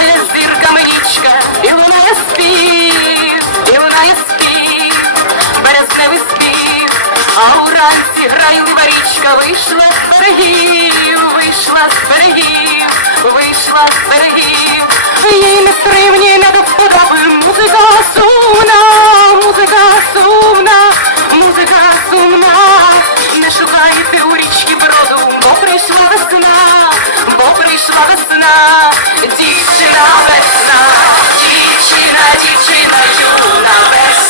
З зірками річка, і лунає спів, і лунає спів, березневий спів, а уранці грайлива річка вийшла з берегів, вийшла з берегів, вийшла з берегів, їй не стримні не до вподоби весна, дівчина весна, дівчина, дівчина, юна весна,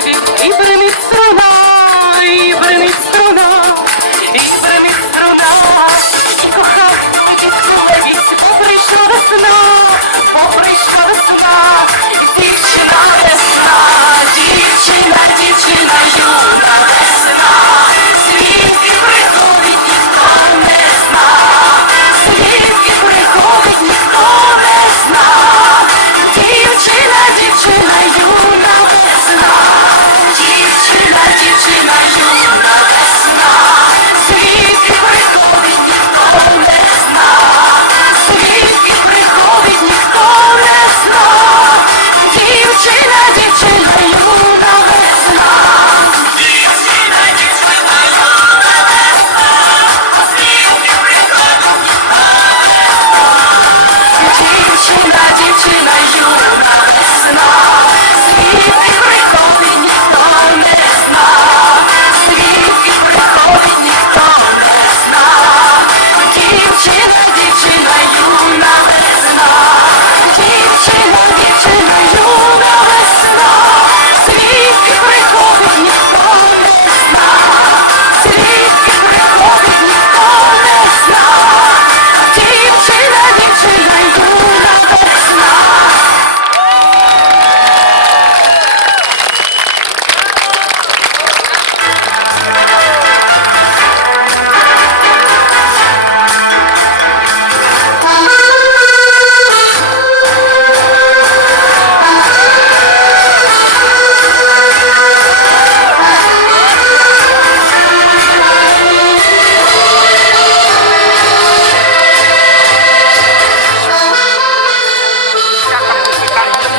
viu e.